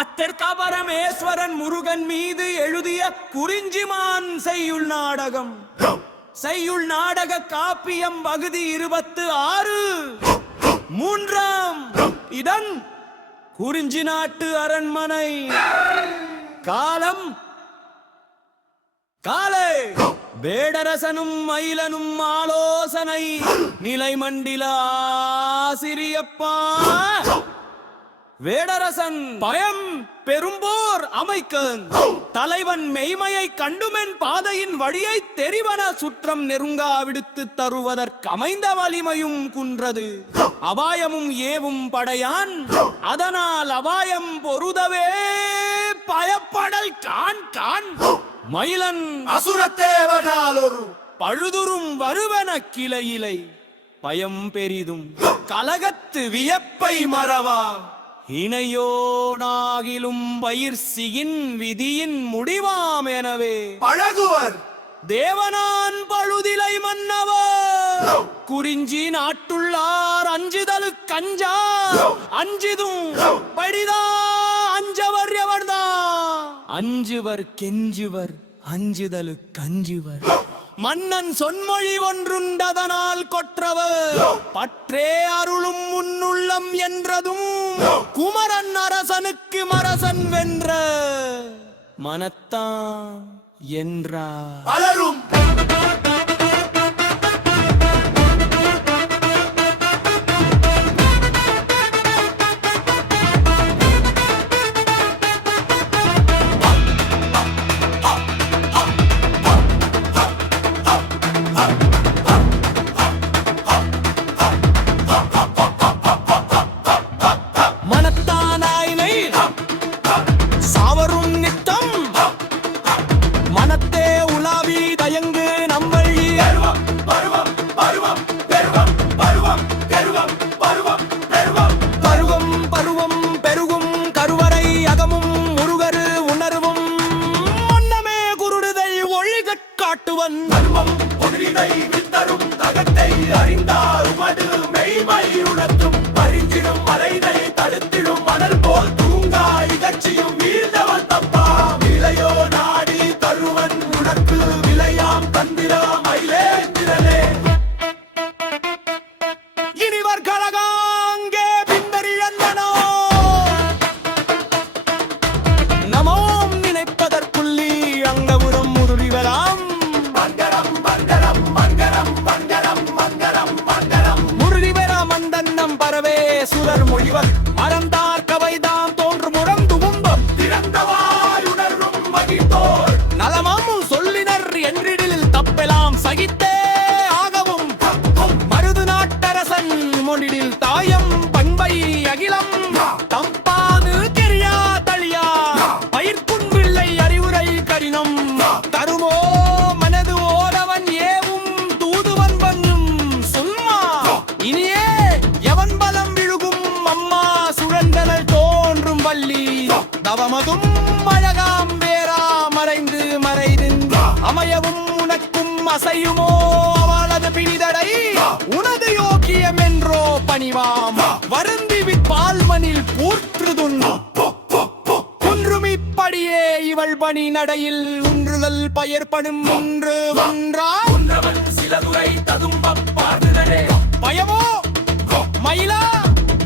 அத்திருக்காபரமேஸ்வரன் முருகன் மீது எழுதிய குறிஞ்சிமான் செய்யுள் நாடகம். செய்யுள் நாடக காப்பியம் பகுதி 26. 3ஆம் இடம் குறிஞ்சி நாட்டு அரண்மனை. காலம் காலை. வேடரசனும் மயிலனும் ஆலோசனை. நிலைமண்டில ஆசிரியப்பா. வேடரசன் பயம் பெரும்போர் அமைக்கன். தலைவன் மெய்மையை கண்டுமென் பாதையின் வழியை தெரிவன சுற்றம் நெருங்கா விடுத்து தருவதற்கு அமைந்த வலிமையும் குன்றது. அபாயமும் ஏவும் படையான். அதனால் அபாயம் பொருதவே பயப்படல் கான் கான். மயிலன் அசுரத்தேவனால் ஒரு பழுதுரும் வருவன கிளையிலை. பயம் பெரிதும் கலகத்து வியப்பை மறவா. இணையோனாகிலும் பயிர்சியின் விதியின் முடிவாம் எனவே பழகுவர் தேவனான் பழுதிலை மன்னவர். குறிஞ்சி நாட்டுள்ளார் அஞ்சுதலு கஞ்சா. அஞ்சிதும் படிதா அஞ்சவர் எவர்தா. அஞ்சுவர் கெஞ்சுவர் அஞ்சுதலு கஞ்சுவர். மன்னன் சொன்மொழி ஒன்றுண்டதனால் கொற்றவர். பற்றே அருளும் முன்னுள்ளம் என்றதும் குமரன் அரசனுக்கு மரசன் வென்ற மனத்தான் என்றார். பலரும் தவமதும் அழகாம் வேறா மறைந்து மறைந்து அமையவும் உனக்கும் அசையுமோ அவளது பிணிதடை. உனது யோக்கியம் என்றோ பணிவாம் வருந்தி விற்பால்மனில் பூற்றுதுன். குன்றுமிப்படியே இவள் பணி நடையில் உன்றுதல் பயற்படும் ஒன்று ஒன்றா. சிலதுரை ததும்பப் பாடுதலே பயமோ மயிலா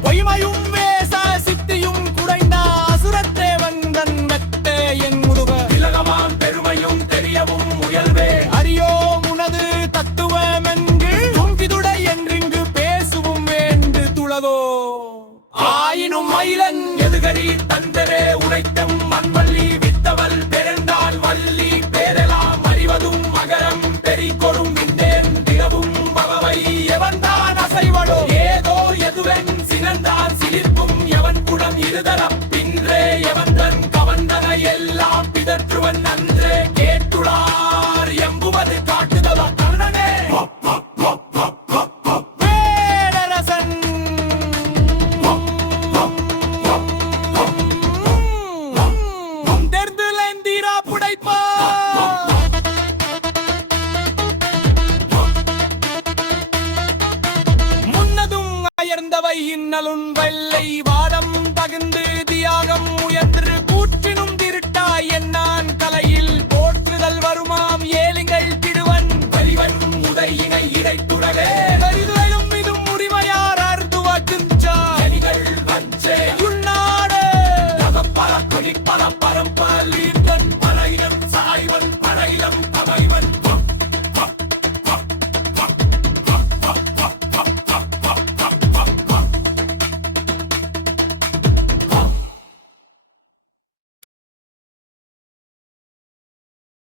பொய்மையும் வேச சித்தியும் குறைந்தா. அசுரத்தே வந்தன் மெத்தே என் முதுக திலகமாம் பெருமையும் தெரியவும் முயல்வே. அறியோ உனது தத்துவம் என்று தும்பிதுடை என்றிங்கு பேசுவும் வேண்டு துளதோ. ஆயினும் மயிலன் எதுகரி தந்தரே உரைத்தும் மண்வள்ளி வித்தவள் பெருந்தாள் வள்ளி பேரெலாம் அறிவதும் மகரம் பெரிகொடும் விந்தேன் திரவும் பகவை. எவன்தான் அசைவடோ ஏதோ எதுவென் சினந்தான் சிலிர்க்கும் எவன் குடம் இருதரம்